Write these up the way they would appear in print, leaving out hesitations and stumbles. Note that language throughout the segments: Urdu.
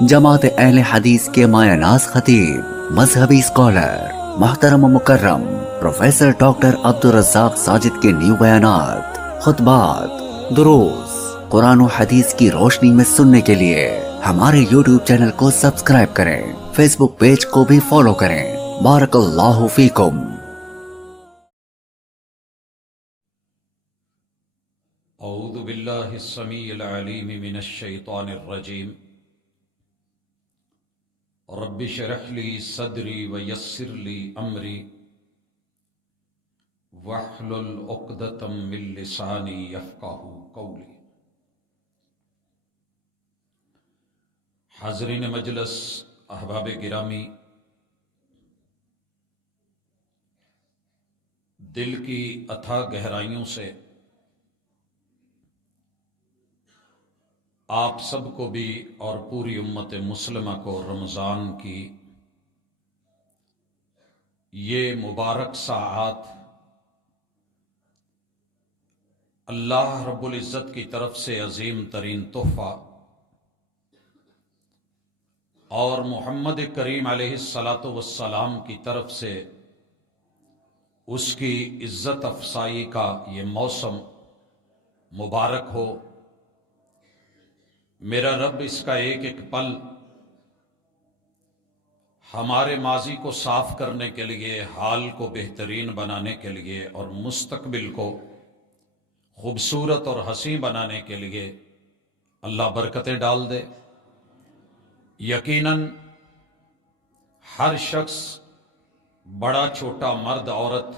جماعت اہل حدیث کے مایہ ناز خطیب، مذہبی اسکالر، محترم و مکرم پروفیسر ڈاکٹر عبدالرزاق ساجد کے نیو بیانات، خطبات، دروس قرآن و حدیث کی روشنی میں سننے کے لیے ہمارے یوٹیوب چینل کو سبسکرائب کریں، فیس بک پیج کو بھی فالو کریں۔ بارک اللہ فیکم۔ اعوذ باللہ السمیع العلیم من الشیطان الرجیم۔ رب اشرح لی صدری ویسر لی امری واحلل عقدۃ من لسانی یفقہوا قولی۔ حاضرین مجلس، احباب گرامی، دل کی اتھاہ گہرائیوں سے آپ سب کو بھی اور پوری امت مسلمہ کو رمضان کی یہ مبارک ساعات اللہ رب العزت کی طرف سے عظیم ترین تحفہ اور محمد کریم علیہ الصلاۃ والسلام کی طرف سے اس کی عزت افزائی کا یہ موسم مبارک ہو۔ میرا رب اس کا ایک ایک پل ہمارے ماضی کو صاف کرنے کے لیے، حال کو بہترین بنانے کے لیے اور مستقبل کو خوبصورت اور حسین بنانے کے لیے اللہ برکتیں ڈال دے۔ یقیناً ہر شخص، بڑا چھوٹا، مرد عورت،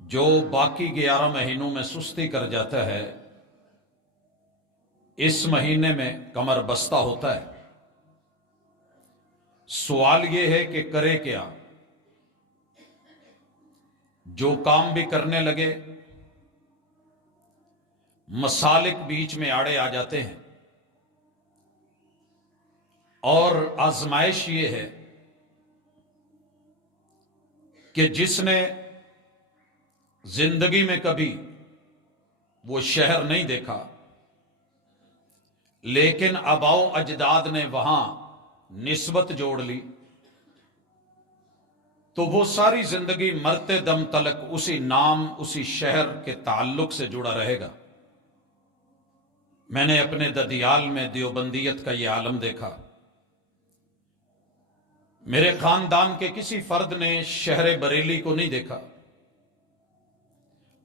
جو باقی 11 مہینوں میں سستی کر جاتا ہے، اس مہینے میں کمر بستہ ہوتا ہے۔ سوال یہ ہے کہ کرے کیا؟ جو کام بھی کرنے لگے مسالک بیچ میں آڑے آ جاتے ہیں، اور آزمائش یہ ہے کہ جس نے زندگی میں کبھی وہ شہر نہیں دیکھا، لیکن آباؤ اجداد نے وہاں نسبت جوڑ لی، تو وہ ساری زندگی مرتے دم تلک اسی نام، اسی شہر کے تعلق سے جڑا رہے گا۔ میں نے اپنے ددیال میں دیوبندیت کا یہ عالم دیکھا۔ میرے خاندان کے کسی فرد نے شہر بریلی کو نہیں دیکھا،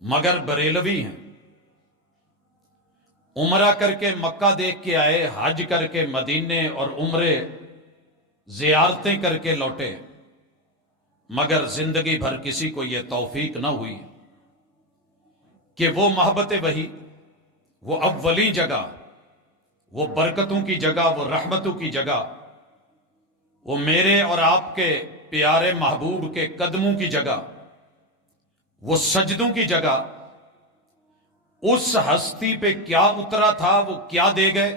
مگر بریلوی ہیں۔ عمرہ کر کے مکہ دیکھ کے آئے، حج کر کے مدینے اور عمرے زیارتیں کر کے لوٹے، مگر زندگی بھر کسی کو یہ توفیق نہ ہوئی کہ وہ محبت وحی، وہ اولی جگہ، وہ برکتوں کی جگہ، وہ رحمتوں کی جگہ، وہ میرے اور آپ کے پیارے محبوب کے قدموں کی جگہ، وہ سجدوں کی جگہ، اس ہستی پہ کیا اترا تھا، وہ کیا دے گئے۔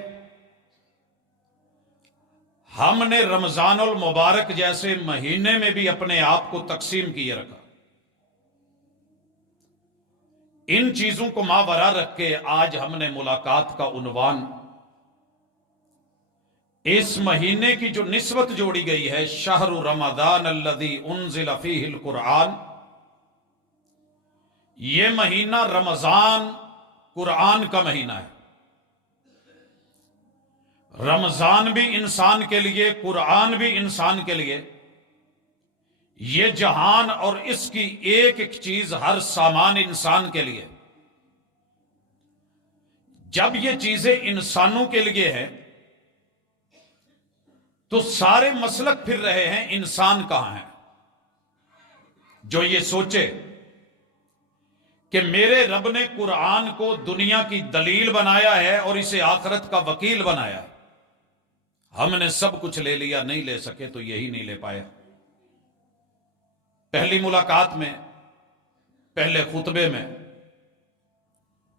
ہم نے رمضان المبارک جیسے مہینے میں بھی اپنے آپ کو تقسیم کیے رکھا۔ ان چیزوں کو ماورا رکھ کے آج ہم نے ملاقات کا عنوان اس مہینے کی جو نسبت جوڑی گئی ہے، شہر رمضان الذی انزل فیہ القرآن، یہ مہینہ رمضان قرآن کا مہینہ ہے۔ رمضان بھی انسان کے لیے، قرآن بھی انسان کے لیے، یہ جہان اور اس کی ایک ایک چیز، ہر سامان انسان کے لیے۔ جب یہ چیزیں انسانوں کے لیے ہیں تو سارے مسلک پھر رہے ہیں انسان کہاں ہے؟ جو یہ سوچے کہ میرے رب نے قرآن کو دنیا کی دلیل بنایا ہے اور اسے آخرت کا وکیل بنایا ہے، ہم نے سب کچھ لے لیا، نہیں لے سکے تو یہی نہیں لے پایا۔ پہلی ملاقات میں، پہلے خطبے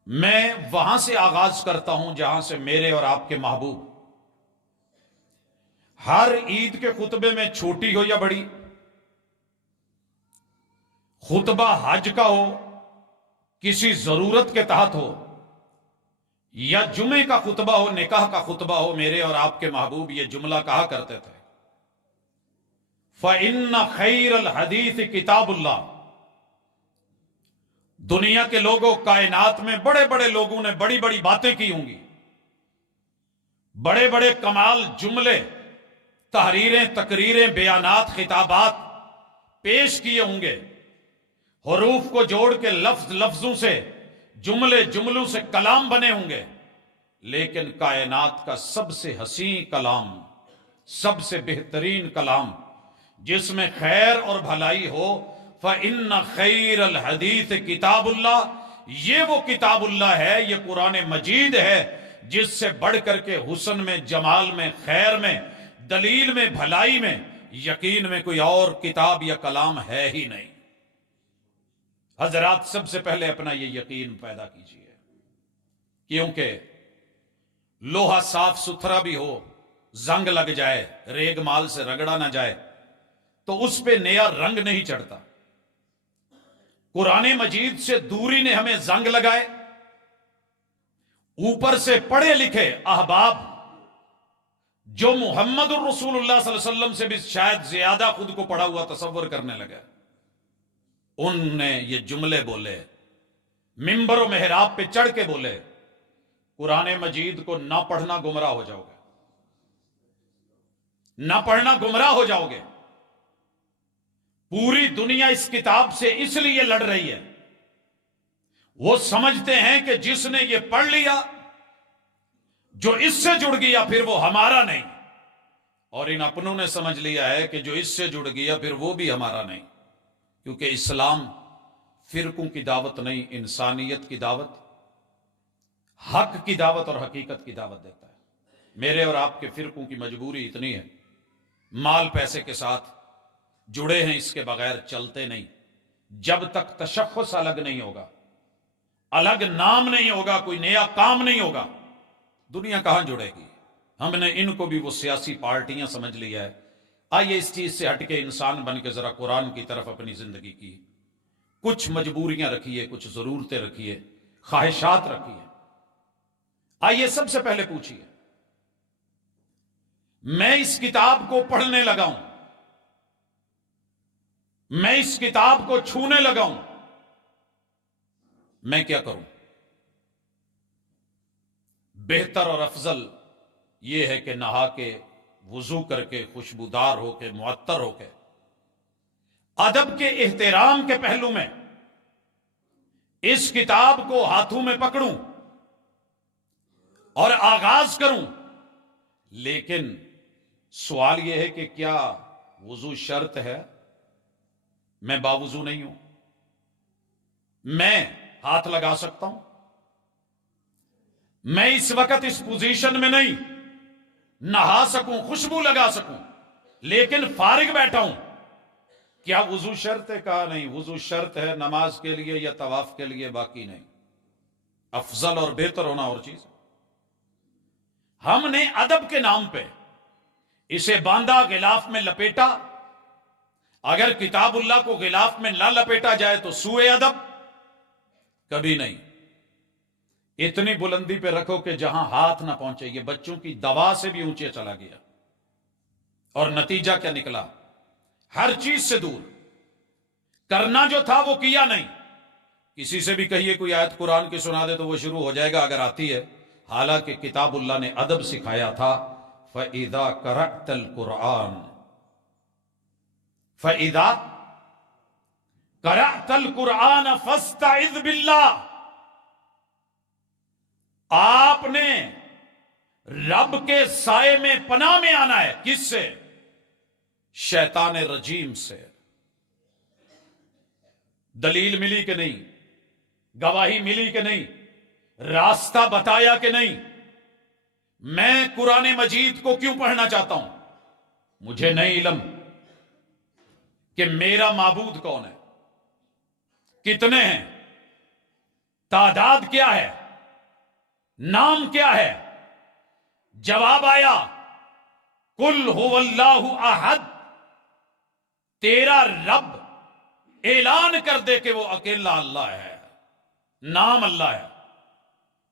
میں وہاں سے آغاز کرتا ہوں جہاں سے میرے اور آپ کے محبوب ہر عید کے خطبے میں، چھوٹی ہو یا بڑی، خطبہ حج کا ہو، کسی ضرورت کے تحت ہو، یا جمعے کا خطبہ ہو، نکاح کا خطبہ ہو، میرے اور آپ کے محبوب یہ جملہ کہا کرتے تھے، فَإِنَّ خَيْرَ الْحَدِيثِ کتاب اللہ۔ دنیا کے لوگوں، کائنات میں بڑے بڑے لوگوں نے بڑی بڑی باتیں کی ہوں گی، بڑے بڑے کمال جملے، تحریریں، تقریریں، بیانات، خطابات پیش کیے ہوں گے، حروف کو جوڑ کے لفظوں سے، جملے جملوں سے کلام بنے ہوں گے، لیکن کائنات کا سب سے حسین کلام، سب سے بہترین کلام، جس میں خیر اور بھلائی ہو، فَإِنَّ خَيْرَ الْحَدِيثِ کتاب اللہ، یہ وہ کتاب اللہ ہے، یہ قرآن مجید ہے، جس سے بڑھ کر کے حسن میں، جمال میں، خیر میں، دلیل میں، بھلائی میں، یقین میں کوئی اور کتاب یا کلام ہے ہی نہیں۔ حضرات، سب سے پہلے اپنا یہ یقین پیدا کیجئے، کیونکہ لوہا صاف ستھرا بھی ہو، زنگ لگ جائے، ریگ مال سے رگڑا نہ جائے تو اس پہ نیا رنگ نہیں چڑھتا۔ قرآن مجید سے دوری نے ہمیں زنگ لگائے، اوپر سے پڑھے لکھے احباب جو محمد الرسول اللہ صلی اللہ علیہ وسلم سے بھی شاید زیادہ خود کو پڑھا ہوا تصور کرنے لگے، ان نے یہ جملے بولے، منبر و محراب پہ چڑھ کے بولے، قرآن مجید کو نہ پڑھنا گمراہ ہو جاؤ گے، نہ پڑھنا گمراہ ہو جاؤ گے۔ پوری دنیا اس کتاب سے اس لیے لڑ رہی ہے، وہ سمجھتے ہیں کہ جس نے یہ پڑھ لیا، جو اس سے جڑ گیا، پھر وہ ہمارا نہیں، اور ان اپنوں نے سمجھ لیا ہے کہ جو اس سے جڑ گیا پھر وہ بھی ہمارا نہیں، کیونکہ اسلام فرقوں کی دعوت نہیں، انسانیت کی دعوت، حق کی دعوت اور حقیقت کی دعوت دیتا ہے۔ میرے اور آپ کے فرقوں کی مجبوری اتنی ہے، مال پیسے کے ساتھ جڑے ہیں، اس کے بغیر چلتے نہیں۔ جب تک تشخص الگ نہیں ہوگا، الگ نام نہیں ہوگا، کوئی نیا کام نہیں ہوگا، دنیا کہاں جڑے گی؟ ہم نے ان کو بھی وہ سیاسی پارٹیاں سمجھ لیا ہے۔ آئیے اس چیز سے ہٹ کے انسان بن کے ذرا قرآن کی طرف اپنی زندگی کی، کچھ مجبوریاں رکھیے، کچھ ضرورتیں رکھیے، خواہشات رکھیے۔ آئیے سب سے پہلے پوچھیے، میں اس کتاب کو پڑھنے لگا ہوں، میں اس کتاب کو چھونے لگا ہوں، میں کیا کروں؟ بہتر اور افضل یہ ہے کہ نہا کے، وضو کر کے، خوشبودار ہو کے، معطر ہو کے، ادب کے، احترام کے پہلو میں اس کتاب کو ہاتھوں میں پکڑوں اور آغاز کروں۔ لیکن سوال یہ ہے کہ کیا وضو شرط ہے؟ میں باوضو نہیں ہوں، میں ہاتھ لگا سکتا ہوں، میں اس وقت اس پوزیشن میں نہیں نہا سکوں، خوشبو لگا سکوں، لیکن فارغ بیٹھا ہوں، کیا وضو شرط ہے؟ کہا نہیں، وضو شرط ہے نماز کے لیے یا طواف کے لیے، باقی نہیں۔ افضل اور بہتر ہونا اور چیز۔ ہم نے ادب کے نام پہ اسے باندھا، غلاف میں لپیٹا۔ اگر کتاب اللہ کو غلاف میں نہ لپیٹا جائے تو سوء ادب، کبھی نہیں۔ اتنی بلندی پہ رکھو کہ جہاں ہاتھ نہ پہنچے۔ یہ بچوں کی دوا سے بھی اونچے چلا گیا، اور نتیجہ کیا نکلا؟ ہر چیز سے دور۔ کرنا جو تھا وہ کیا نہیں۔ کسی سے بھی کہیے کوئی آیت قرآن کی سنا دے تو وہ شروع ہو جائے گا اگر آتی ہے، حالانکہ کتاب اللہ نے ادب سکھایا تھا، فَإِذَا قَرَأْتَ الْقُرْآنَ فَإِذَا قَرَأْتَ الْقُرْآنَ فَاسْتَعِذْ بِاللَّهِ۔ آپ نے رب کے سائے میں پناہ میں آنا ہے۔ کس سے؟ شیطان رجیم سے۔ دلیل ملی کہ نہیں؟ گواہی ملی کہ نہیں؟ راستہ بتایا کہ نہیں؟ میں قرآن مجید کو کیوں پڑھنا چاہتا ہوں؟ مجھے نہیں علم کہ میرا معبود کون ہے، کتنے ہیں، تعداد کیا ہے، نام کیا ہے؟ جواب آیا، قل هو اللہ احد۔ تیرا رب اعلان کر دے کہ وہ اکیلا اللہ ہے، نام اللہ ہے۔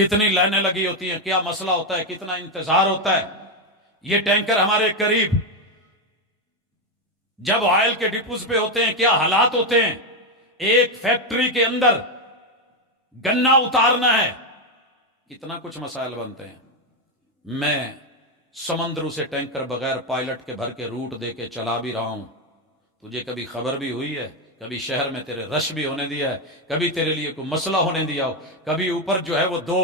کتنی لائنیں لگی ہوتی ہیں، کیا مسئلہ ہوتا ہے، کتنا انتظار ہوتا ہے. یہ ٹینکر ہمارے قریب جب آئل کے ڈپوز پہ ہوتے ہیں کیا حالات ہوتے ہیں. ایک فیکٹری کے اندر گنا اتارنا ہے، کتنا کچھ مسائل بنتے ہیں. میں سمندروں سے ٹینکر بغیر پائلٹ کے بھر کے روٹ دے کے چلا بھی رہا ہوں. تجھے کبھی خبر بھی ہوئی ہے؟ کبھی شہر میں تیرے رش بھی ہونے دیا ہے؟ کبھی تیرے لیے کوئی مسئلہ ہونے دیا ہو؟ کبھی اوپر جو ہے وہ دو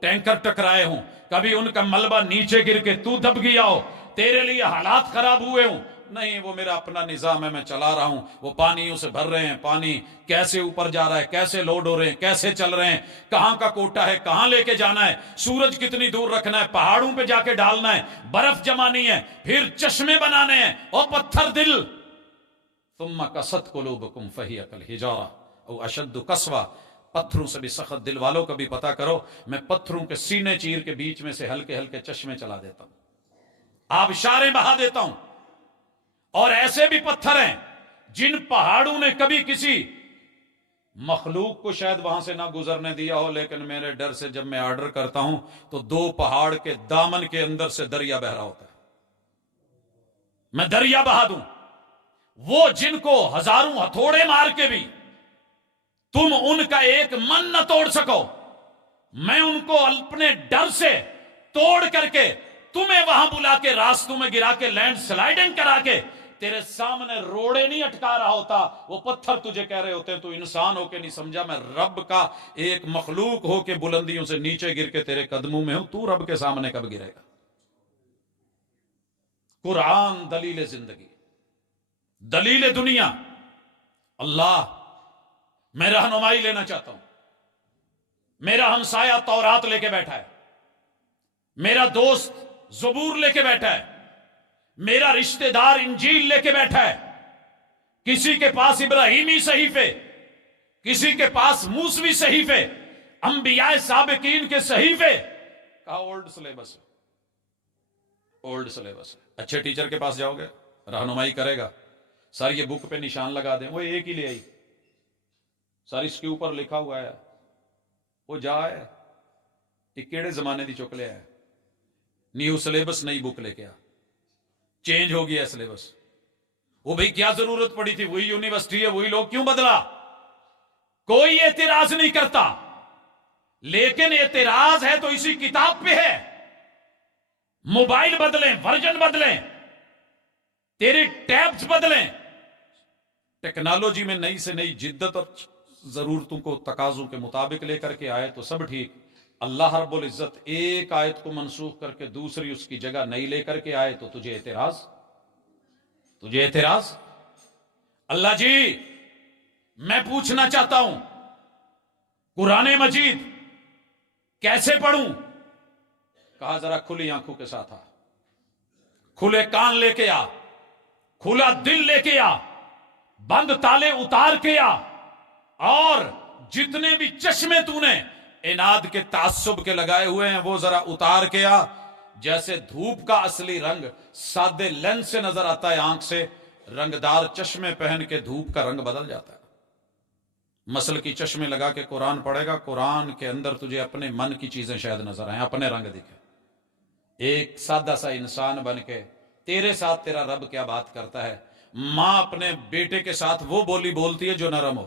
ٹینکر ٹکرائے ہوں؟ کبھی ان کا ملبہ نیچے گر کے تو دب گیا ہو؟ تیرے لیے حالات خراب ہوئے ہوں؟ نہیں، وہ میرا اپنا نظام ہے، میں چلا رہا ہوں. وہ پانیوں سے بھر رہے ہیں، پانی کیسے اوپر جا رہا ہے، کیسے لوڈ ہو رہے ہیں، کیسے چل رہے ہیں، کہاں کا کوٹا ہے، کہاں لے کے جانا ہے، سورج کتنی دور رکھنا ہے، پہاڑوں پہ جا کے ڈالنا ہے، برف جمانی ہے، پھر چشمے بنانے ہیں. او پتھر دل، ثم قست قلوبکم فہی کالحجارہ او اشد قسوہ. پتھروں سے بھی سخت دل والوں کا بھی پتا کرو. میں پتھروں کے سینے چیر کے بیچ میں سے ہلکے ہلکے چشمے چلا دیتا ہوں، آبشاریں بہا دیتا ہوں. اور ایسے بھی پتھر ہیں جن پہاڑوں نے کبھی کسی مخلوق کو شاید وہاں سے نہ گزرنے دیا ہو، لیکن میرے ڈر سے جب میں آرڈر کرتا ہوں تو 2 پہاڑ کے دامن کے اندر سے دریا بہ رہا ہوتا ہے. میں دریا بہا دوں. وہ جن کو ہزاروں ہتھوڑے مار کے بھی تم ان کا ایک من نہ توڑ سکو، میں ان کو اپنے ڈر سے توڑ کر کے تمہیں وہاں بلا کے راستوں میں گرا کے لینڈ سلائیڈنگ کرا کے تیرے سامنے روڑے نہیں اٹکا رہا ہوتا. وہ پتھر تجھے کہہ رہے ہوتے ہیں تو انسان ہو کے نہیں سمجھا، میں رب کا ایک مخلوق ہو کے بلندیوں سے نیچے گر کے تیرے قدموں میں ہوں. تو رب کے سامنے کب گرے گا؟ قرآن دلیل زندگی، دلیل دنیا. اللہ، میں رہنمائی لینا چاہتا ہوں. میرا ہمسایہ تورات لے کے بیٹھا ہے، میرا دوست زبور لے کے بیٹھا ہے، میرا رشتہ دار انجیل لے کے بیٹھا ہے. کسی کے پاس ابراہیمی صحیفے، کسی کے پاس موسوی صحیفے، انبیاء سابقین کے صحیفے. کہا اولڈ سلیبس، اولڈ سلیبس. اچھے ٹیچر کے پاس جاؤ گے، رہنمائی کرے گا. سر یہ بک پہ نشان لگا دیں، وہ ایک ہی لے آئی. سر اس کے اوپر لکھا ہوا ہے، وہ جا ہے یہ کیڑے زمانے دی چک لیا ہے. نیو سلیبس، نئی بک لے کے آ. چینج ہو گیا سلیبس. وہ بھئی کیا ضرورت پڑی تھی، وہی یونیورسٹی ہے، وہی لوگ، کیوں بدلا؟ کوئی اعتراض نہیں کرتا، لیکن اعتراض ہے تو اسی کتاب پہ ہے. موبائل بدلیں، ورژن بدلیں، تیری ٹیبز بدلیں، ٹیکنالوجی میں نئی سے نئی جدت اور ضرورتوں کو تقاضوں کے مطابق لے کر کے آئے تو سب ٹھیک. اللہ رب العزت ایک آیت کو منسوخ کر کے دوسری اس کی جگہ نئی لے کر کے آئے تو تجھے اعتراض، تجھے اعتراض. اللہ جی میں پوچھنا چاہتا ہوں قرآن مجید کیسے پڑھوں؟ کہا ذرا کھلی آنکھوں کے ساتھ آ، کھلے کان لے کے آ، کھلا دل لے کے آ، بند تالے اتار کے آ، اور جتنے بھی چشمے تو نے اناد کے تعصب کے لگائے ہوئے ہیں وہ ذرا اتار کے آ. جیسے دھوپ کا اصلی رنگ سادے لینس سے نظر آتا ہے آنکھ سے، رنگدار چشمے پہن کے دھوپ کا رنگ بدل جاتا ہے. مسل کی چشمے لگا کے قرآن پڑھے گا، قرآن کے اندر تجھے اپنے من کی چیزیں شاید نظر آئیں، اپنے رنگ دکھے. ایک سادہ سا انسان بن کے تیرے ساتھ تیرا رب کیا بات کرتا ہے. ماں اپنے بیٹے کے ساتھ وہ بولی بولتی ہے جو نرم ہو.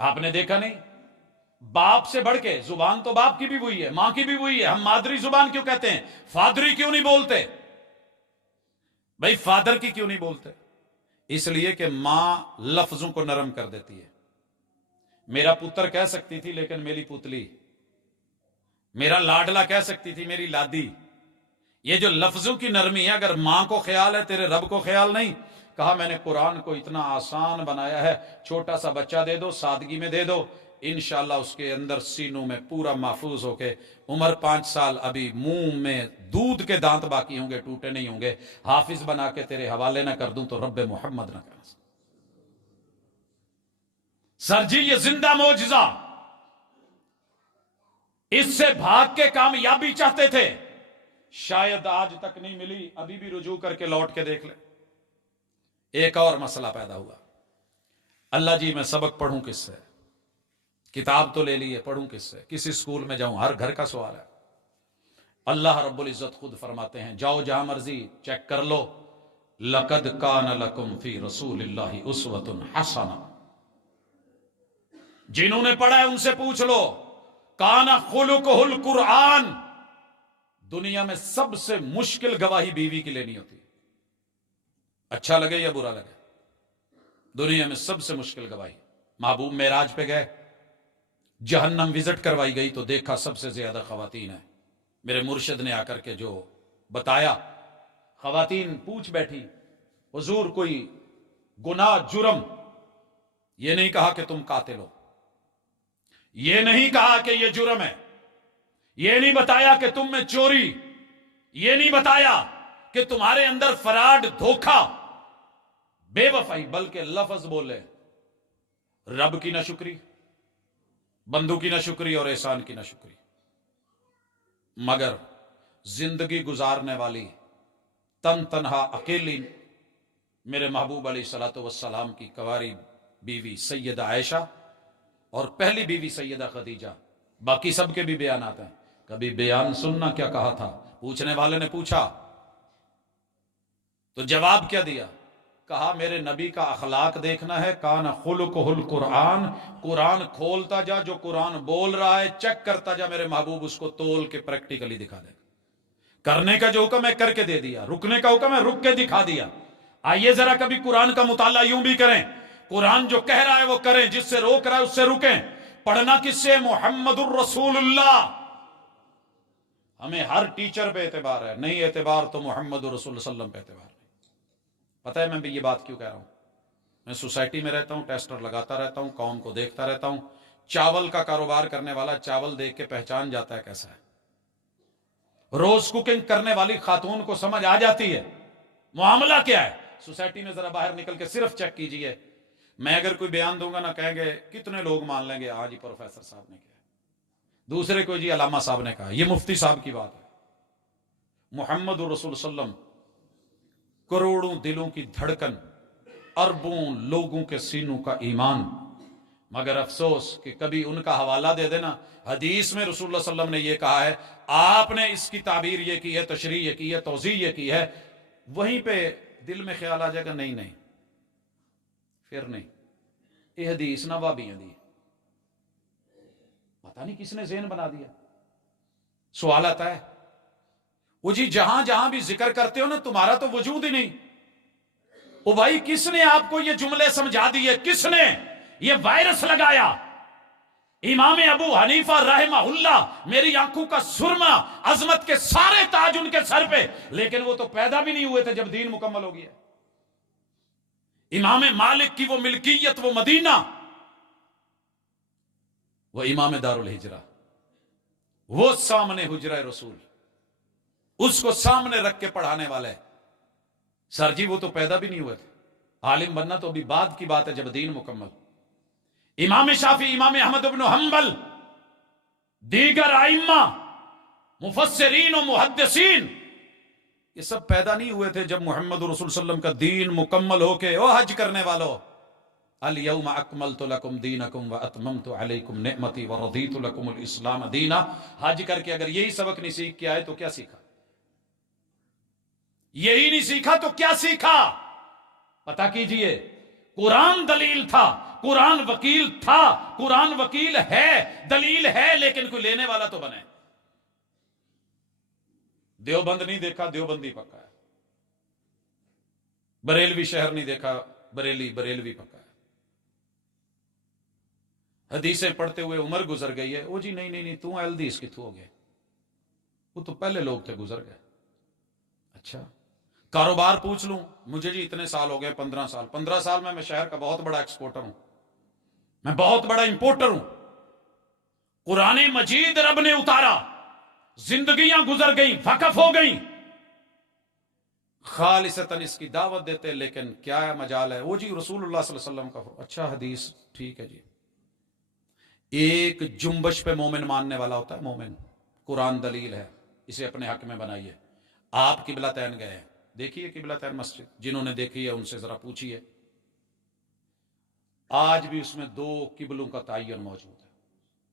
آپ نے دیکھا نہیں؟ باپ سے بڑھ کے زبان تو باپ کی بھی وہی ہے، ماں کی بھی وہی ہے. ہم مادری زبان کیوں کہتے ہیں؟ فادری کیوں نہیں بولتے؟ بھائی فادر کی کیوں نہیں بولتے؟ اس لیے کہ ماں لفظوں کو نرم کر دیتی ہے. میرا پتر کہہ سکتی تھی لیکن میری پتلی، میرا لاڈلا کہہ سکتی تھی میری لادی. یہ جو لفظوں کی نرمی ہے، اگر ماں کو خیال ہے تیرے رب کو خیال نہیں. کہا میں نے قرآن کو اتنا آسان بنایا ہے، چھوٹا سا بچہ دے دو، سادگی میں دے دو، انشاءاللہ اس کے اندر سینوں میں پورا محفوظ ہو کے عمر 5 سال ابھی منہ میں دودھ کے دانت باقی ہوں گے، ٹوٹے نہیں ہوں گے، حافظ بنا کے تیرے حوالے نہ کر دوں تو رب محمد نہ کر. سر جی یہ زندہ معجزہ، اس سے بھاگ کے کامیابی چاہتے تھے، شاید آج تک نہیں ملی. ابھی بھی رجوع کر کے لوٹ کے دیکھ لے. ایک اور مسئلہ پیدا ہوا. اللہ جی میں سبق پڑھوں کس سے؟ کتاب تو لے لیے، پڑھوں کس سے، کس اسکول میں جاؤں، ہر گھر کا سوال ہے۔ اللہ رب العزت خود فرماتے ہیں جاؤ جہاں مرضی چیک کر لو، لقد کان لکم فی رسول اللہ اسوۃ حسنہ، جنہوں نے پڑھا ہے ان سے پوچھ لو، کان خلقہ القرآن، دنیا میں سب سے مشکل گواہی بیوی کی لینی ہوتی ہے، اچھا لگے یا برا لگے، دنیا میں سب سے مشکل گواہی۔ محبوب معراج پہ گئے، جہنم وزٹ کروائی گئی تو دیکھا سب سے زیادہ خواتین ہیں۔ میرے مرشد نے آ کر کے جو بتایا، خواتین پوچھ بیٹھی حضور کوئی گناہ جرم، یہ نہیں کہا کہ تم قاتل ہو، یہ نہیں کہا کہ یہ جرم ہے، یہ نہیں بتایا کہ تم میں چوری، یہ نہیں بتایا کہ تمہارے اندر فراڈ، دھوکہ، بے وفائی، بلکہ لفظ بولے رب کی ناشکری، بندوں کی ناشکری اور احسان کی ناشکری۔ مگر زندگی گزارنے والی تن تنہا اکیلی میرے محبوب علیہ الصلوۃ والسلام کی کنواری بیوی سیدہ عائشہ اور پہلی بیوی سیدہ خدیجہ، باقی سب کے بھی بیانات ہیں، کبھی بیان سننا کیا کہا تھا، پوچھنے والے نے پوچھا تو جواب کیا دیا، کہا میرے نبی کا اخلاق دیکھنا ہے، کان خلقہ القرآن، قرآن کھولتا جا، جو قرآن بول رہا ہے چیک کرتا جا، میرے محبوب اس کو تول کے پریکٹیکلی دکھا دے گا، کرنے کا جو حکم ہے کر کے دے دیا، رکنے کا حکم ہے رک کے دکھا دیا۔ آئیے ذرا کبھی قرآن کا مطالعہ یوں بھی کریں، قرآن جو کہہ رہا ہے وہ کریں، جس سے روک رہا ہے اس سے رکیں۔ پڑھنا کس سے؟ محمد الرسول اللہ۔ ہمیں ہر ٹیچر پہ اعتبار ہے، نہیں اعتبار تو محمد الرسول صلی اللہ علیہ وسلم پہ اعتبار نہیں۔ پتہ ہے میں بھی یہ بات کیوں کہہ رہا ہوں؟ میں سوسائٹی میں رہتا ہوں، ٹیسٹر لگاتا رہتا ہوں، قوم کو دیکھتا رہتا ہوں، چاول کا کاروبار کرنے والا چاول دیکھ کے پہچان جاتا ہے کیسا ہے، روز کوکنگ کرنے والی خاتون کو سمجھ آ جاتی ہے معاملہ کیا ہے۔ سوسائٹی میں ذرا باہر نکل کے صرف چیک کیجئے، میں اگر کوئی بیان دوں گا نا، کہیں گے کتنے لوگ مان لیں گے ہاں جی پروفیسر صاحب نے کہا، دوسرے کو جی علامہ صاحب نے کہا، یہ مفتی صاحب کی بات ہے۔ محمد الرسول صلی اللہ علیہ وسلم کروڑوں دلوں کی دھڑکن، اربوں لوگوں کے سینوں کا ایمان، مگر افسوس کہ کبھی ان کا حوالہ دے دینا، حدیث میں رسول اللہ صلی اللہ علیہ وسلم نے یہ کہا ہے، آپ نے اس کی تعبیر یہ کی ہے، تشریح یہ کی ہے، توضیح یہ کی ہے، وہیں پہ دل میں خیال آ جائے گا نہیں نہیں پھر نہیں، یہ حدیث نہ وابیاں دی، پتہ نہیں کس نے ذہن بنا دیا۔ سوال آتا ہے وہ جی جہاں جہاں بھی ذکر کرتے ہو نا تمہارا تو وجود ہی نہیں، او بھائی کس نے آپ کو یہ جملے سمجھا دیے، کس نے یہ وائرس لگایا؟ امام ابو حنیفہ رحمہ اللہ، میری آنکھوں کا سرما، عظمت کے سارے تاج ان کے سر پہ، لیکن وہ تو پیدا بھی نہیں ہوئے تھے جب دین مکمل ہو گیا۔ امام مالک کی وہ ملکیت، وہ مدینہ، وہ امام دار الہجرہ، وہ سامنے حجرہ رسول، اس کو سامنے رکھ کے پڑھانے والے، سر جی وہ تو پیدا بھی نہیں ہوئے تھے، عالم بننا تو ابھی بعد کی بات ہے جب دین مکمل۔ امام شافعی، امام احمد بن حنبل، دیگر ائمہ، مفسرین و محدثین، یہ سب پیدا نہیں ہوئے تھے جب محمد رسول صلی اللہ علیہ وسلم کا دین مکمل ہو کے، او حج کرنے والو، الیوم اکملت لکم دینکم واتممت علیکم نعمتی ورضیت لکم الاسلام دینا، حج کر کے اگر یہی سبق نہیں سیکھ کے آئے تو کیا سیکھا؟ یہی نہیں سیکھا تو کیا سیکھا؟ پتہ کیجئے، قرآن دلیل تھا، قرآن وکیل تھا، قرآن وکیل ہے، دلیل ہے، لیکن کوئی لینے والا تو بنے۔ دیوبند نہیں دیکھا، دیوبندی پکا ہے، بریلوی شہر نہیں دیکھا، بریلوی پکا ہے۔ حدیثیں پڑھتے ہوئے عمر گزر گئی ہے، او جی نہیں نہیں نہیں تو الدیس کتھو ہو گئے، وہ تو پہلے لوگ تھے گزر گئے۔ اچھا کاروبار پوچھ لوں، مجھے جی اتنے سال ہو گئے، 15 سال، 15 سال میں شہر کا بہت بڑا ایکسپورٹر ہوں، میں بہت بڑا امپورٹر ہوں۔ قرآن مجید رب نے اتارا، زندگیاں گزر گئیں، وقف ہو گئیں، خالصتاً اس کی دعوت دیتے، لیکن کیا مجال ہے؟ وہ جی رسول اللہ صلی اللہ علیہ وسلم کا، اچھا حدیث ٹھیک ہے جی، ایک جنبش پہ مومن ماننے والا ہوتا ہے مومن، قرآن دلیل ہے، اسے اپنے حق میں بنائیے۔ آپ قبلتین گئے ہیں، دیکھیے قبلتین مسجد، جنہوں نے دیکھی ہے ان سے ذرا پوچھیے، آج بھی اس میں 2 قبلوں کا تعین موجود ہے۔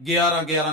11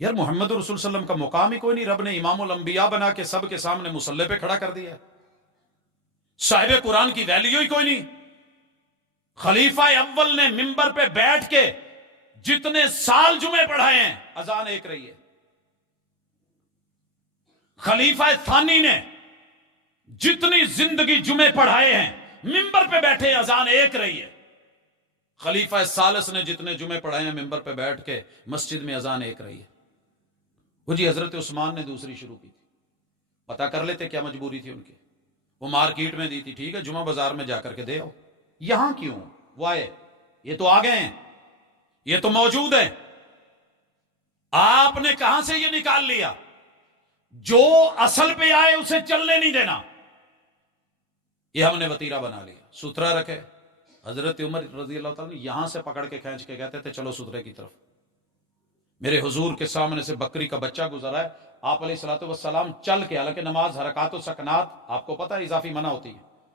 یار محمد رسول صلی اللہ علیہ وسلم کا مقام ہی کوئی نہیں، رب نے امام الانبیاء بنا کے سب کے سامنے مصلی پہ کھڑا کر دیا ہے، صاحب قرآن کی ویلیو ہی کوئی نہیں۔ خلیفہ اول نے منبر پہ بیٹھ کے جتنے سال جمعے پڑھائے ہیں اذان ایک رہی ہے، خلیفہ ثانی نے جتنی زندگی جمعے پڑھائے ہیں منبر پہ بیٹھے اذان ایک رہی ہے، خلیفہ ثالث نے جتنے جمعے پڑھائے ہیں منبر پہ بیٹھ کے مسجد میں اذان ایک رہی ہے۔ وہ جی حضرت عثمان نے دوسری شروع کی تھی، پتا کر لیتے کیا مجبوری تھی ان کی، وہ مارکیٹ میں دی تھی، ٹھیک ہے جمعہ بازار میں جا کر کے دے آؤ، یہاں کیوں وہ آئے، یہ تو آ گئے ہیں، یہ تو موجود ہیں، آپ نے کہاں سے یہ نکال لیا؟ جو اصل پہ آئے اسے چلنے نہیں دینا، یہ ہم نے وتیرہ بنا لیا، ستھرا رکھے۔ حضرت عمر رضی اللہ تعالیٰ یہاں سے پکڑ کے کھینچ کے کہتے تھے چلو ستھرے کی طرف۔ میرے حضور کے سامنے سے بکری کا بچہ گزرا ہے، آپ علیہ الصلوۃ والسلام چل کے، حالانکہ نماز حرکات و سکنات آپ کو پتہ ہے اضافی منع ہوتی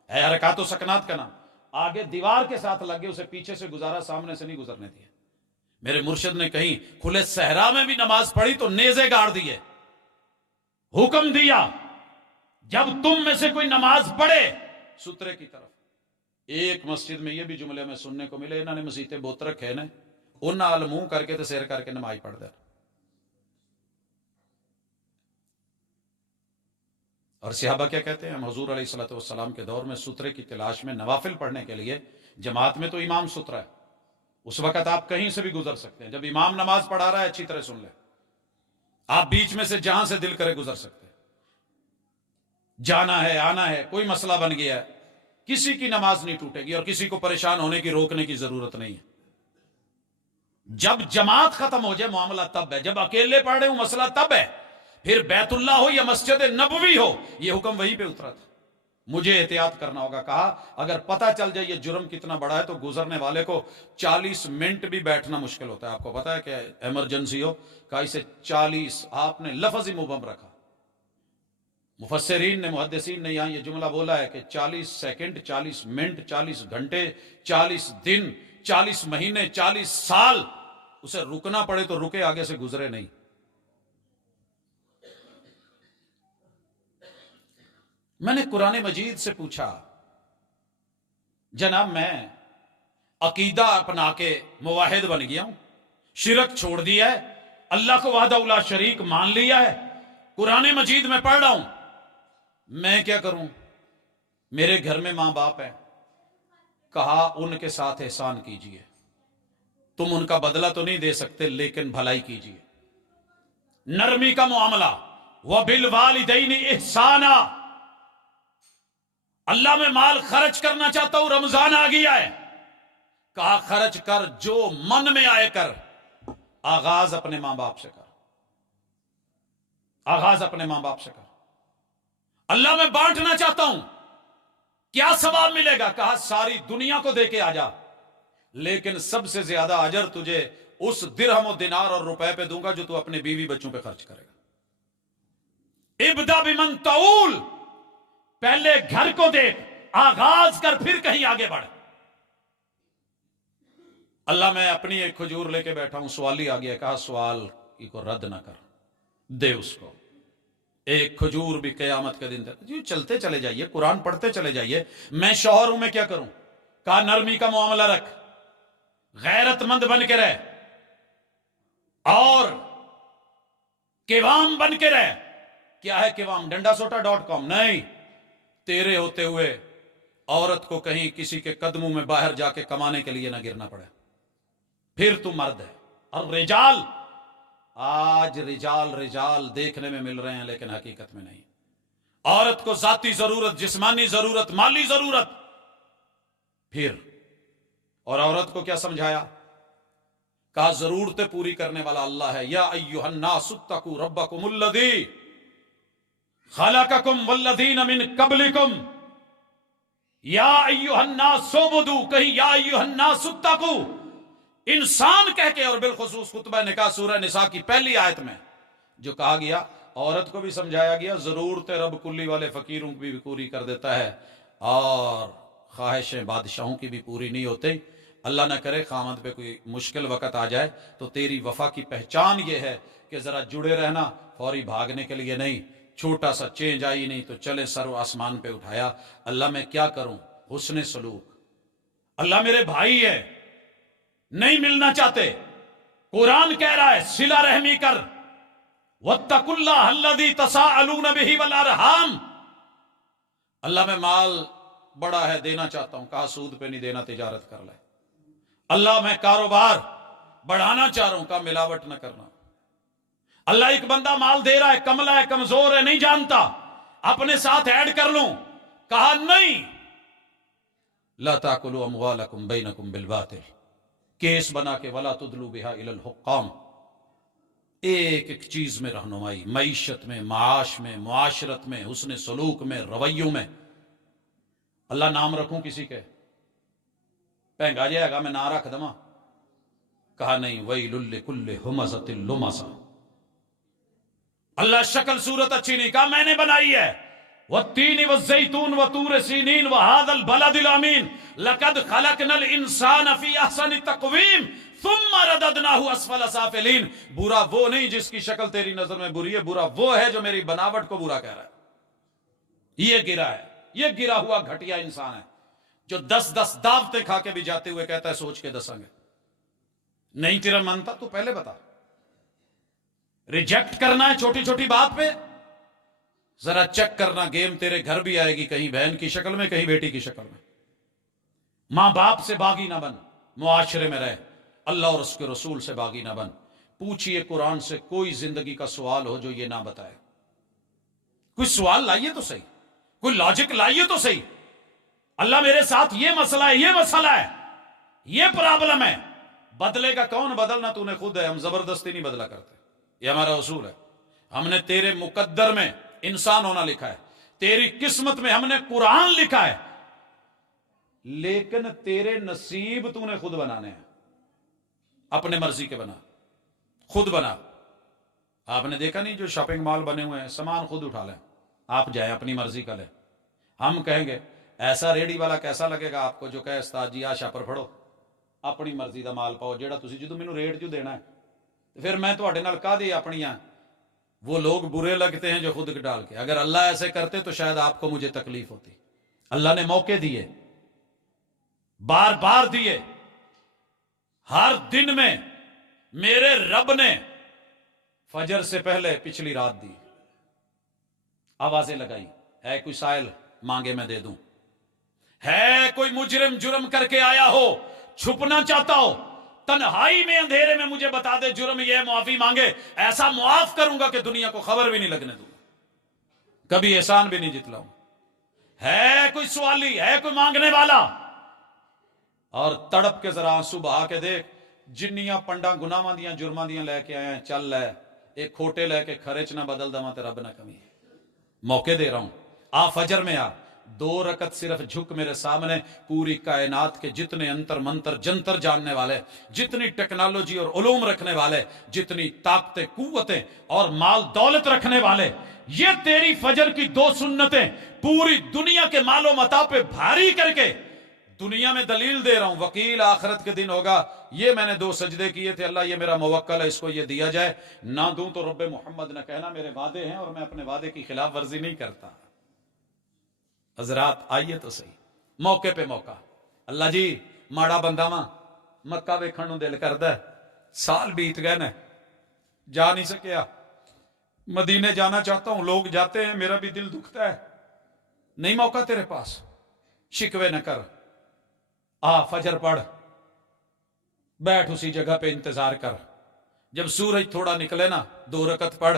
ہے حرکات و سکنات کا نام، آگے دیوار کے ساتھ لگے اسے پیچھے سے گزارا، سامنے سے نہیں گزرنے دیا۔ میرے مرشد نے کہیں کھلے صحرا میں بھی نماز پڑھی تو نیزے گاڑ دیے، حکم دیا جب تم میں سے کوئی نماز پڑھے سترے کی طرف۔ ایک مسجد میں یہ بھی جملے میں سننے کو ملے، انہوں نے مسیتے بوت رکھے نا، ان نال منہ کر کے تے سیر کر کے نماز پڑھ دے، اور صحابہ کیا کہتے ہیں؟ ہم حضور علیہ الصلوۃ والسلام کے دور میں سترے کی تلاش میں نوافل پڑھنے کے لیے، جماعت میں تو امام سترا ہے، اس وقت آپ کہیں سے بھی گزر سکتے ہیں، جب امام نماز پڑھا رہا ہے اچھی طرح سن لیں، آپ بیچ میں سے جہاں سے دل کرے گزر سکتے ہیں، جانا ہے آنا ہے کوئی مسئلہ بن گیا ہے، کسی کی نماز نہیں ٹوٹے گی اور کسی کو پریشان ہونے کی روکنے کی ضرورت نہیں ہے۔ جب جماعت ختم ہو جائے معاملہ تب ہے، جب اکیلے پڑھ رہے ہوں مسئلہ تب ہے، پھر بیت اللہ ہو یا مسجد نبوی ہو یہ حکم وہیں پہ اترا تھا، مجھے احتیاط کرنا ہوگا، کہا اگر پتہ چل جائے یہ جرم کتنا بڑا ہے تو گزرنے والے کو 40 منٹ بھی بیٹھنا مشکل ہوتا ہے، آپ کو پتہ ہے کہ ایمرجنسی ہو، کہا اسے 40، آپ نے لفظ ہی مبہم رکھا، مفسرین نے محدثین نے یہاں یہ جملہ بولا ہے کہ 40 سیکنڈ، 40 منٹ، 40 گھنٹے، 40 دن، 40 مہینے، 40 سال اسے رکنا پڑے تو رکے، آگے سے گزرے نہیں۔ میں نے قرآن مجید سے پوچھا جناب میں عقیدہ اپنا کے موحد بن گیا ہوں، شرک چھوڑ دیا ہے، اللہ کو وحدہ لا شریک مان لیا ہے، قرآن مجید میں پڑھ رہا ہوں، میں کیا کروں؟ میرے گھر میں ماں باپ ہیں، کہا ان کے ساتھ احسان کیجئے، تم ان کا بدلہ تو نہیں دے سکتے لیکن بھلائی کیجئے، نرمی کا معاملہ، وَبِالْوَالِدَيْنِ إِحْسَانًا، اللہ میں مال خرچ کرنا چاہتا ہوں، رمضان آ گیا ہے، کہا خرچ کر جو من میں آئے کر، آغاز اپنے ماں باپ سے کر، آغاز اپنے ماں باپ سے کر۔ اللہ میں بانٹنا چاہتا ہوں، کیا ثواب ملے گا؟ کہا ساری دنیا کو دے کے آ جا، لیکن سب سے زیادہ اجر تجھے اس درہم و دینار اور روپے پہ دوں گا جو تو اپنے بیوی بچوں پہ خرچ کرے گا۔ ابدا بمن تعول، پہلے گھر کو دیکھ، آغاز کر پھر کہیں آگے بڑھ۔ اللہ میں اپنی ایک کھجور لے کے بیٹھا ہوں، سوالی آ گیا، کہا سوال کو رد نہ کر، دے اس کو، ایک کھجور بھی قیامت کے دن تک جی چلتے چلے جائیے، قرآن پڑھتے چلے جائیے، میں شوہر ہوں، میں کیا کروں؟ کہا نرمی کا معاملہ رکھ، غیرت مند بن کے رہ، اور کیوام بن کے رہ۔ کیا ہے کیوام؟ ڈنڈا سوٹا .com نہیں، تیرے ہوتے ہوئے عورت کو کہیں کسی کے قدموں میں باہر جا کے کمانے کے لیے نہ گرنا پڑے، پھر تو مرد ہے۔ اور رجال، آج رجال دیکھنے میں مل رہے ہیں لیکن حقیقت میں نہیں۔ عورت کو ذاتی ضرورت، جسمانی ضرورت، مالی ضرورت، پھر اور عورت کو کیا سمجھایا؟ کہا ضرورتیں پوری کرنے والا اللہ ہے، یا ایھا الناس اتقوا ربکم الذی خلقکم والذین من قبلکم، یا ایھا الناس اعبدوا، کہیں یا ایھا الناس اتقوا، انسان کہہ کے، اور بالخصوص خطبہ نکاح سورہ نساء کی پہلی آیت میں جو کہا گیا، عورت کو بھی سمجھایا گیا ضرورت رب کلی والے فقیروں کی بھی پوری کر دیتا ہے، اور خواہشیں بادشاہوں کی بھی پوری نہیں ہوتی، اللہ نہ کرے خامد پہ کوئی مشکل وقت آ جائے تو تیری وفا کی پہچان یہ ہے کہ ذرا جڑے رہنا، فوری بھاگنے کے لیے نہیں. چھوٹا سا چینج آئی نہیں تو چلے سر و آسمان پہ اٹھایا. اللہ میں کیا کروں؟ حسن سلوک. اللہ میرے بھائی ہے، نہیں ملنا چاہتے، قرآن کہہ رہا ہے صلہ رحمی کر. واتقوا اللہ الذی تساءلون بہ والارحام. اللہ میں مال بڑا ہے، دینا چاہتا ہوں، کہا سود پہ نہیں دینا، تجارت کر لے. اللہ میں کاروبار بڑھانا چاہ رہا ہوں، کہا ملاوٹ نہ کرنا. اللہ ایک بندہ مال دے رہا ہے، کملا ہے، کمزور ہے، نہیں جانتا، اپنے ساتھ ایڈ کر لوں، کہا نہیں. لا تاکلوا اموالکم بینکم بالباطل. کیس بنا کے ولا تدلوا بہا الی الحکام. ایک ایک چیز میں رہنمائی، معیشت میں، معاش میں، معاشرت میں، حسن سلوک میں، رویوں میں. اللہ نام رکھوں کسی کے؟ پہنگا جائے گا میں نام رکھ دما. کہا نہیں، ویل لکل ہمزۃ لمزہ. اللہ شکل صورت اچھی نہیں، کہا میں نے بنائی ہے. والتین والزیتون وطور سینین وہذا البلد الامین لقد خلقنا الانسان فی احسن تقویم ثم رددناہ اسفل سافلین. برا وہ نہیں جس کی شکل تیری نظر میں بری ہے، برا وہ ہے جو میری بناوٹ کو برا کہہ رہا ہے. یہ گرا ہے، یہ گرا ہوا گھٹیا انسان ہے جو 10 دعوتیں کھا کے بھی جاتے ہوئے کہتا ہے سوچ کے دسیں گے. نہیں تیرا مانتا تو پہلے بتا. ریجیکٹ کرنا ہے چھوٹی چھوٹی بات پہ، ذرا چیک کرنا گیم تیرے گھر بھی آئے گی، کہیں بہن کی شکل میں، کہیں بیٹی کی شکل میں. ماں باپ سے باغی نہ بن، معاشرے میں رہ. اللہ اور اس کے رسول سے باغی نہ بن. پوچھئے قرآن سے کوئی زندگی کا سوال ہو جو یہ نہ بتائے. کوئی سوال لائیے تو صحیح، کوئی لاجک لائیے تو صحیح. اللہ میرے ساتھ یہ مسئلہ ہے، یہ مسئلہ ہے، یہ پرابلم ہے، بدلے گا کون؟ بدلنا تو نے خود ہے، ہم زبردستی نہیں بدلا کرتے. یہ ہمارا اصول ہے. ہم نے تیرے مقدر میں انسان ہونا لکھا ہے، تیری قسمت میں ہم نے قرآن لکھا ہے، لیکن تیرے نصیب تو نے خود بنانے ہیں. اپنے مرضی کے بنا، خود بنا. آپ نے دیکھا نہیں جو شاپنگ مال بنے ہوئے ہیں، سامان خود اٹھا لیں، آپ جائیں اپنی مرضی کا لیں. ہم کہیں گے ایسا ریڑی والا کیسا لگے گا آپ کو جو کہے استاد جی آ شاپر پھڑو، اپنی مرضی دا مال پاؤ جیڑا تسی جدوں مینوں ریٹ جو دینا ہے. پھر میں تواڈے نال کہدی اپنیاں. وہ لوگ برے لگتے ہیں جو خود ڈال کے. اگر اللہ ایسے کرتے تو شاید آپ کو مجھے تکلیف ہوتی. اللہ نے موقع دیے، بار بار دیے. ہر دن میں میرے رب نے فجر سے پہلے پچھلی رات دی. آوازیں لگائی، ہے کوئی سائل مانگے میں دے دوں. ہے کوئی مجرم جرم کر کے آیا ہو، چھپنا چاہتا ہو، تنہائی میں اندھیرے میں مجھے بتا دے جرم یہ ہے، معافی مانگے، ایسا معاف کروں گا کہ دنیا کو خبر بھی نہیں لگنے دوں، کبھی احسان بھی نہیں جتلاؤں. ہے کوئی سوالی، ہے کوئی مانگنے والا؟ اور تڑپ کے ذرا آنسو بہا کے دیکھ، جنیاں پنڈا گناواں دیاں جرماں دیاں لے کے آئے ہیں، چل لے ایک کھوٹے لے کے کھرے چ نہ بدل دواں تے رب نہ کمی. موقع دے رہا ہوں، آ فجر میں آ، 2 رکعت صرف جھک میرے سامنے. پوری کائنات کے جتنے انتر منتر جنتر جاننے والے، جتنی ٹیکنالوجی اور علوم رکھنے والے، جتنی طاقتیں قوتیں اور مال دولت رکھنے والے، یہ تیری فجر کی 2 سنتیں پوری دنیا کے مال و متاع پہ بھاری کر کے دنیا میں دلیل دے رہا ہوں. وکیل آخرت کے دن ہوگا، یہ میں نے 2 سجدے کیے تھے، اللہ یہ میرا موکل ہے، اس کو یہ دیا جائے. نہ دوں تو رب محمد نہ کہنا میرے وعدے ہیں اور میں اپنے وعدے کی خلاف ورزی نہیں کرتا. حضرات آئیے تو صحیح، موقع پہ موقع. اللہ جی ماڑا بندہ ماں، مکہ ویکھن نوں دل کردا ہے، سال بیت گئے نے، جا نہیں سکیا. مدینے جانا چاہتا ہوں، لوگ جاتے ہیں، میرا بھی دل دکھتا ہے. نہیں موقع تیرے پاس، شکوے نہ کر. آ فجر پڑھ، بیٹھ اسی جگہ پہ انتظار کر. جب سورج تھوڑا نکلے نا 2 رکعت پڑھ.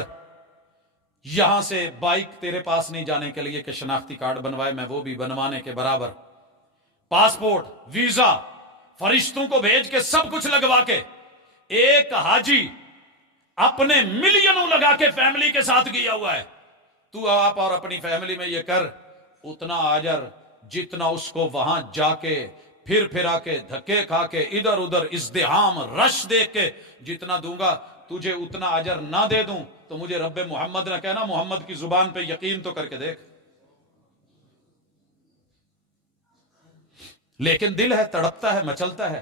یہاں سے بائک تیرے پاس نہیں جانے کے لیے کہ شناختی کارڈ بنوائے، میں وہ بھی بنوانے کے برابر. پاسپورٹ، ویزا، فرشتوں کو بھیج کے سب کچھ لگوا کے ایک حاجی اپنے ملینوں لگا کے فیملی کے ساتھ گیا ہوا ہے. تو آپ اور اپنی فیملی میں یہ کر، اتنا اجر جتنا اس کو وہاں جا کے پھر آ کے دھکے کھا کے ادھر ادھر ازدحام رش دیکھ کے جتنا دوں گا، تجھے اتنا اجر نہ دے دوں تو مجھے رب محمد نہ کہنا. محمد کی زبان پہ یقین تو کر کے دیکھ. لیکن دل ہے، تڑپتا ہے، مچلتا ہے.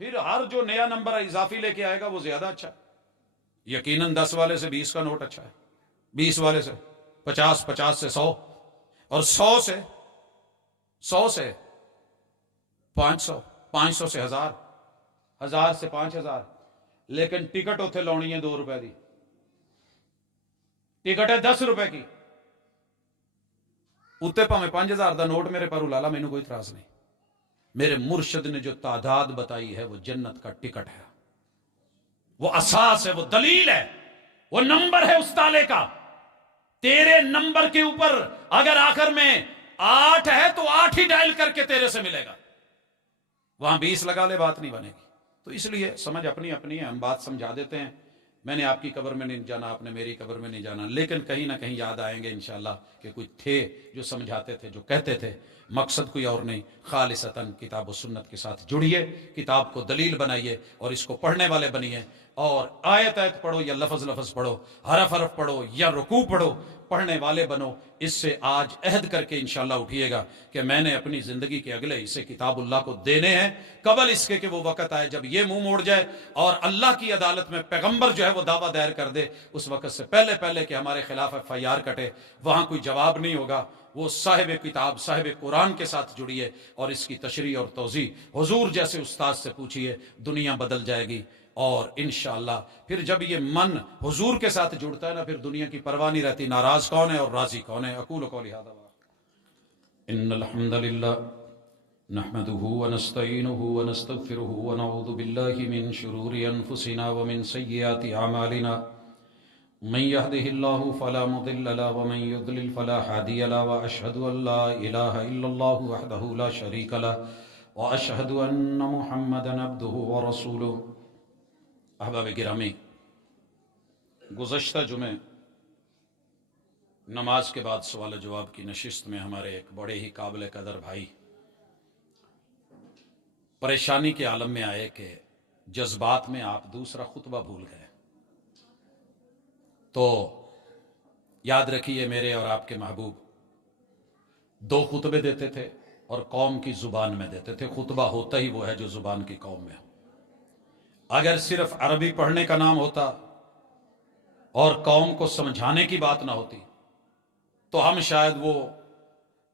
پھر ہر جو نیا نمبر اضافی لے کے آئے گا وہ زیادہ اچھا ہے. یقیناً 10 والے سے 20 کا نوٹ اچھا ہے, 20 والے سے 50, 50 سے 100, اور 100 سے 500, 500 سے 1000, 1000 سے 5000. لیکن ٹکٹ اتنے لونی ہے 2 روپے کی, ٹکٹ ہے 10 روپے کی, اتنے پاویں 5000 کا نوٹ میرے پر الالا, مینوں کوئی اعتراض نہیں. میرے مرشد نے جو تعداد بتائی ہے وہ جنت کا ٹکٹ ہے, وہ اساس ہے, وہ دلیل ہے, وہ نمبر ہے اس تالے کا. تیرے نمبر کے اوپر اگر آخر میں 8 ہے تو 8 ہی ڈائل کر کے تیرے سے ملے گا, وہاں 20 لگا لے بات نہیں بنے گی. تو اس لیے سمجھ اپنی اپنی ہے, ہم بات سمجھا دیتے ہیں. میں نے آپ کی قبر میں نہیں جانا, آپ نے میری قبر میں نہیں جانا, لیکن کہیں نہ کہیں یاد آئیں گے انشاءاللہ کہ کچھ تھے جو سمجھاتے تھے, جو کہتے تھے. مقصد کوئی اور نہیں, خالصتاً کتاب و سنت کے ساتھ جڑیے, کتاب کو دلیل بنائیے اور اس کو پڑھنے والے بنیے. اور آیت آیت پڑھو یا لفظ لفظ پڑھو, حرف حرف پڑھو یا رکوع پڑھو, پڑھنے والے بنو. اس سے آج عہد کر کے انشاءاللہ اٹھیے گا کہ میں نے اپنی زندگی کے اگلے حصے کتاب اللہ کو دینے ہیں, قبل اس کے کہ وہ وقت آئے جب یہ منہ موڑ جائے اور اللہ کی عدالت میں پیغمبر جو ہے وہ دعویٰ دائر کر دے. اس وقت سے پہلے کہ ہمارے خلاف FIR کٹے, وہاں کوئی جواب نہیں ہوگا. وہ صاحب کتاب, صاحب قرآن کے ساتھ جڑیے اور اس کی تشریح اور توضیح حضور جیسے استاد سے پوچھیے, دنیا بدل جائے گی. اور انشاءاللہ پھر جب یہ من حضور کے ساتھ جڑتا ہے نا, پھر دنیا کی پرواہ نہیں رہتی, ناراض کون ہے اور راضی کون ہے. اقول قولی ھذا ان الحمد للہ نحمده ونستعینه ونستغفره ونعوذ باللہ من شرور انفسنا ومن سیئات اعمالنا, من يهده الله فلا مضل له ومن يضلل فلا هادي له, واشهد ان لا اله الا الله وحده لا شريك له, واشهد ان محمدا عبده ورسوله. احباب گرامی, گزشتہ جمعے نماز کے بعد سوال و جواب کی نشست میں ہمارے ایک بڑے ہی قابل قدر بھائی پریشانی کے عالم میں آئے کہ جذبات میں آپ دوسرا خطبہ بھول گئے. تو یاد رکھیے, میرے اور آپ کے محبوب 2 خطبے دیتے تھے اور قوم کی زبان میں دیتے تھے. خطبہ ہوتا ہی وہ ہے جو زبان کی قوم میں. اگر صرف عربی پڑھنے کا نام ہوتا اور قوم کو سمجھانے کی بات نہ ہوتی تو ہم شاید وہ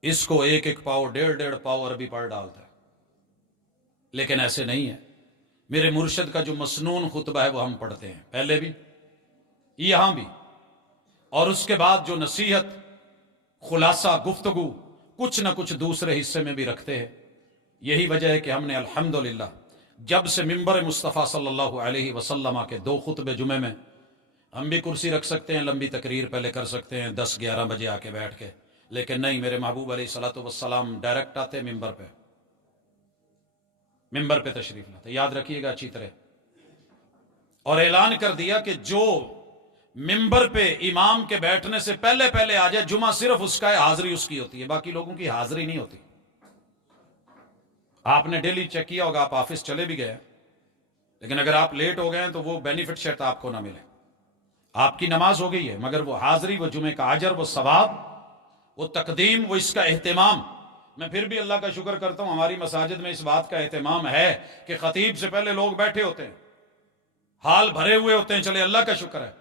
اس کو 1-1 پاؤ 1.5 پاؤ عربی پڑھ ڈالتے. لیکن ایسے نہیں ہے. میرے مرشد کا جو مسنون خطبہ ہے وہ ہم پڑھتے ہیں, پہلے بھی یہاں بھی, اور اس کے بعد جو نصیحت, خلاصہ, گفتگو کچھ نہ کچھ دوسرے حصے میں بھی رکھتے ہیں. یہی وجہ ہے کہ ہم نے الحمدللہ جب سے ممبر مصطفیٰ صلی اللہ علیہ وسلم کے 2 خطبے جمعے میں, ہم بھی کرسی رکھ سکتے ہیں, لمبی تقریر پہلے کر سکتے ہیں 10-11 بجے آ کے بیٹھ کے, لیکن نہیں, میرے محبوب علیہ الصلوۃ والسلام ڈائریکٹ آتے ممبر پہ تشریف لاتے. یاد رکھیے گا اچھی طرح. اور اعلان کر دیا کہ جو ممبر پہ امام کے بیٹھنے سے پہلے آ جائے, جمعہ صرف اس کا ہے, حاضری اس کی ہوتی ہے, باقی لوگوں کی حاضری نہیں ہوتی. آپ نے ڈیلی چیک کیا ہوگا, آپ آفس چلے بھی گئے, لیکن اگر آپ لیٹ ہو گئے ہیں تو وہ بینیفٹ شاید آپ کو نہ ملے. آپ کی نماز ہو گئی ہے, مگر وہ حاضری, وہ جمعے کا اجر, وہ ثواب, وہ تقدیم, وہ اس کا اہتمام. میں پھر بھی اللہ کا شکر کرتا ہوں, ہماری مساجد میں اس بات کا اہتمام ہے کہ خطیب سے پہلے لوگ بیٹھے ہوتے ہیں, حال بھرے ہوئے ہوتے ہیں. چلے اللہ کا شکر ہے.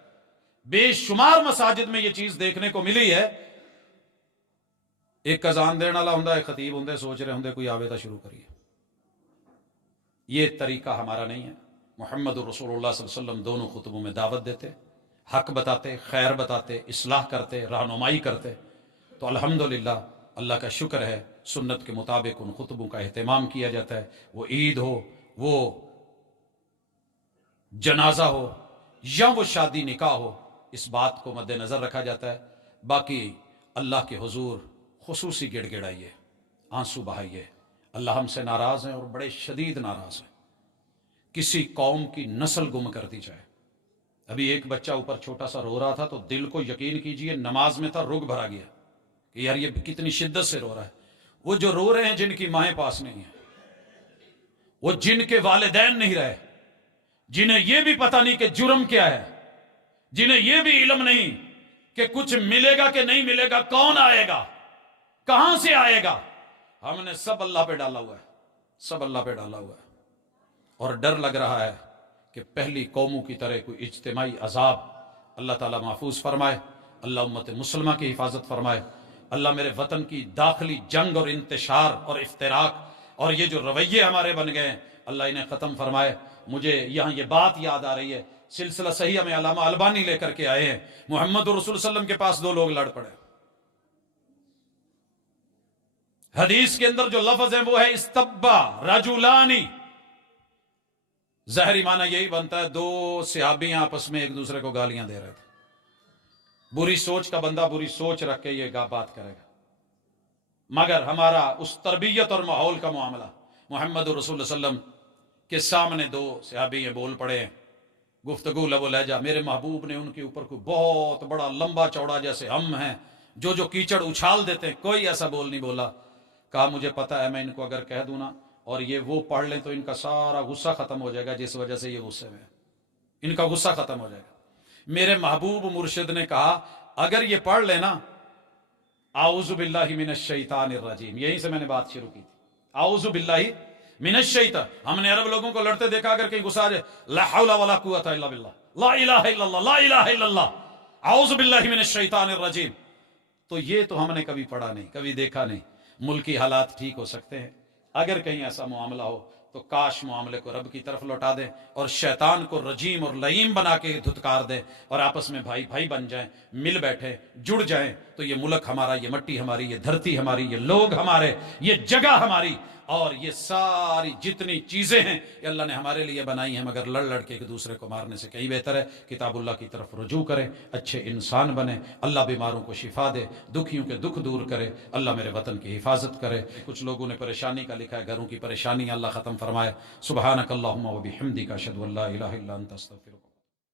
بے شمار مساجد میں یہ چیز دیکھنے کو ملی ہے, ایک اذان دینے والا ہوں, ایک خطیب ہوں, سوچ رہے ہوں کوئی آوے تو شروع کریے. یہ طریقہ ہمارا نہیں ہے. محمد رسول اللہ صلی اللہ علیہ وسلم دونوں خطبوں میں دعوت دیتے, حق بتاتے, خیر بتاتے, اصلاح کرتے, رہنمائی کرتے. تو الحمدللہ اللہ کا شکر ہے, سنت کے مطابق ان خطبوں کا اہتمام کیا جاتا ہے. وہ عید ہو, وہ جنازہ ہو, یا وہ شادی نکاح ہو, اس بات کو مد نظر رکھا جاتا ہے. باقی اللہ کے حضور خصوصی گڑ گڑائیے, آنسو بہائیے. اللہ ہم سے ناراض ہیں اور بڑے شدید ناراض ہیں. کسی قوم کی نسل گم کر دی جائے. ابھی ایک بچہ اوپر چھوٹا سا رو رہا تھا تو دل کو یقین کیجئے نماز میں تھا, رگ بھرا گیا کہ یار یہ کتنی شدت سے رو رہا ہے. وہ جو رو رہے ہیں جن کی مائیں پاس نہیں ہیں, وہ جن کے والدین نہیں رہے, جنہیں یہ بھی پتہ نہیں کہ جرم کیا ہے, جنہیں یہ بھی علم نہیں کہ کچھ ملے گا کہ نہیں ملے گا, کون آئے گا, کہاں سے آئے گا, ہم نے سب اللہ پہ ڈالا ہوا ہے, سب اللہ پہ ڈالا ہوا ہے. اور ڈر لگ رہا ہے کہ پہلی قوموں کی طرح کوئی اجتماعی عذاب اللہ تعالیٰ محفوظ فرمائے، اللہ امت مسلمہ کی حفاظت فرمائے، اللہ میرے وطن کی داخلی جنگ اور انتشار اور افتراق اور یہ جو رویے ہمارے بن گئے ہیں اللہ انہیں ختم فرمائے۔ مجھے یہاں یہ بات یاد آ رہی ہے، سلسلہ صحیحہ میں علامہ البانی لے کر کے آئے ہیں، محمد رسول صلی اللہ علیہ وسلم کے پاس 2 لوگ لڑ پڑے، حدیث کے اندر جو لفظ ہے وہ ہے استبا رجولانی، ظاہری معنی یہی بنتا ہے 2 صحابی آپس میں ایک دوسرے کو گالیاں دے رہے تھے۔ بری سوچ کا بندہ بری سوچ رکھ کے یہ بات کرے گا، مگر ہمارا اس تربیت اور ماحول کا معاملہ، محمد رسول اللہ علیہ وسلم کے سامنے 2 صحابی بول پڑے ہیں، گفتگو لب و لہجہ، میرے محبوب نے ان کے اوپر کوئی بہت بڑا لمبا چوڑا جیسے ہم ہیں جو کیچڑ اچھال دیتے ہیں، کوئی ایسا بول نہیں بولا، کہا مجھے پتا ہے میں ان کو اگر کہہ دوں نا اور یہ وہ پڑھ لیں تو ان کا سارا غصہ ختم ہو جائے گا، جس وجہ سے یہ غصے میں ہے، ان کا غصہ ختم ہو جائے گا۔ میرے محبوب مرشد نے کہا اگر یہ پڑھ لینا اعوذ باللہ من الشیطان الرجیم، یہیں سے میں نے بات شروع کی تھی، اعوذ باللہ من الشیطان، ہم نے عرب لوگوں کو لڑتے دیکھا، اگر کہیں غصہ آ جائے لا حول ولا قوت الا باللہ، لا الہ الا اللہ، لا الہ الا اللہ، اعوذ باللہ من الشیطان الرجیم، تو یہ تو ہم نے کبھی پڑھا نہیں، کبھی دیکھا نہیں۔ ملکی حالات ٹھیک ہو سکتے ہیں، اگر کہیں ایسا معاملہ ہو تو کاش معاملے کو رب کی طرف لوٹا دیں اور شیطان کو رجیم اور لعیم بنا کے دھتکار دیں اور آپس میں بھائی بھائی بن جائیں، مل بیٹھیں، جڑ جائیں، تو یہ ملک ہمارا، یہ مٹی ہماری، یہ دھرتی ہماری، یہ لوگ ہمارے، یہ جگہ ہماری، اور یہ ساری جتنی چیزیں ہیں یہ اللہ نے ہمارے لیے بنائی ہیں، مگر لڑ لڑ کے ایک دوسرے کو مارنے سے کہیں بہتر ہے کتاب اللہ کی طرف رجوع کریں، اچھے انسان بنیں، اللہ بیماروں کو شفا دے، دکھیوں کے دکھ دور کرے، اللہ میرے وطن کی حفاظت کرے۔ کچھ لوگوں نے پریشانی کا لکھا ہے، گھروں کی پریشانی اللہ ختم فرمائے۔ سبحانک اللہم و بحمدک، اشہد ان لا الہ الا انت، استغفرک۔